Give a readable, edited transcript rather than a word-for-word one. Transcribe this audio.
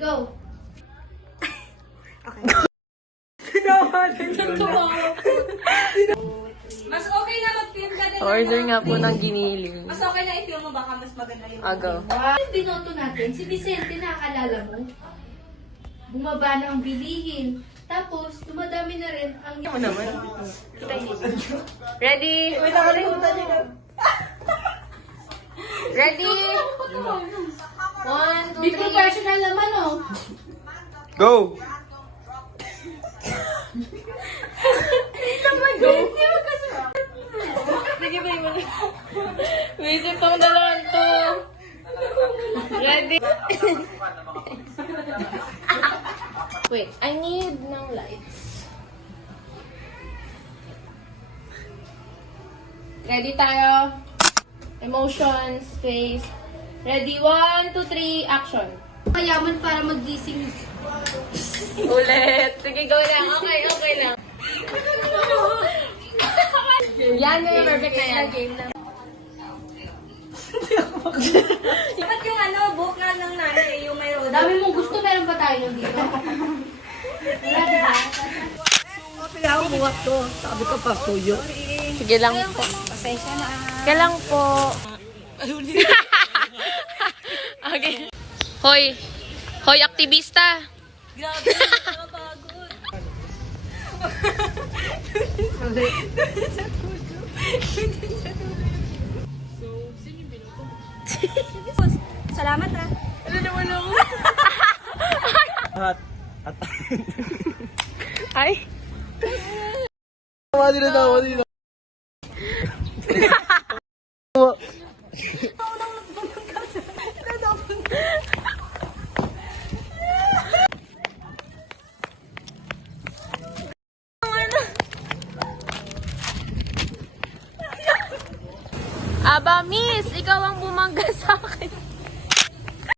go. Okay. Mas okay na mag-film ka din. Order nga po ng giniling. Mas okay na i-film mo, baka mas maganda yung Agaw. Yung binoto natin, si Vicente, nakaalala mo? Bumaba na ang bilihin. Tapos, dumadami na rin ang... Ano naman? Ready? Wait, nakalimutan niyo na. Ready? 1, 2, Be 3. professional naman, oh. Go! Sige ba yung wait, itong dalawang to. Ready? Wait, I need ng lights. Ready tayo? Emotions, face. Ready? 1, 2, 3, action. Kayaman para magising. Ulit. Sige, go lang. Okay lang. Yan na yung perfect na yan. Game lang. Dapat yung ano, book nga ng nanay, yung may road. Dami mong gusto, meron pa tayo nun dito. Wala, diba? Kaya ako buhat to. Sabi ko pa, suyo. Sige lang po. Pasensya na. Sige lang po. Okay. Hoy. Hoy, aktivista. Grabe, nakapagod. Salamat ah. Ano naman ako? At Ay. tawa dito, tawa dito. Aba, miss, ikaw ang bumangga sa akin.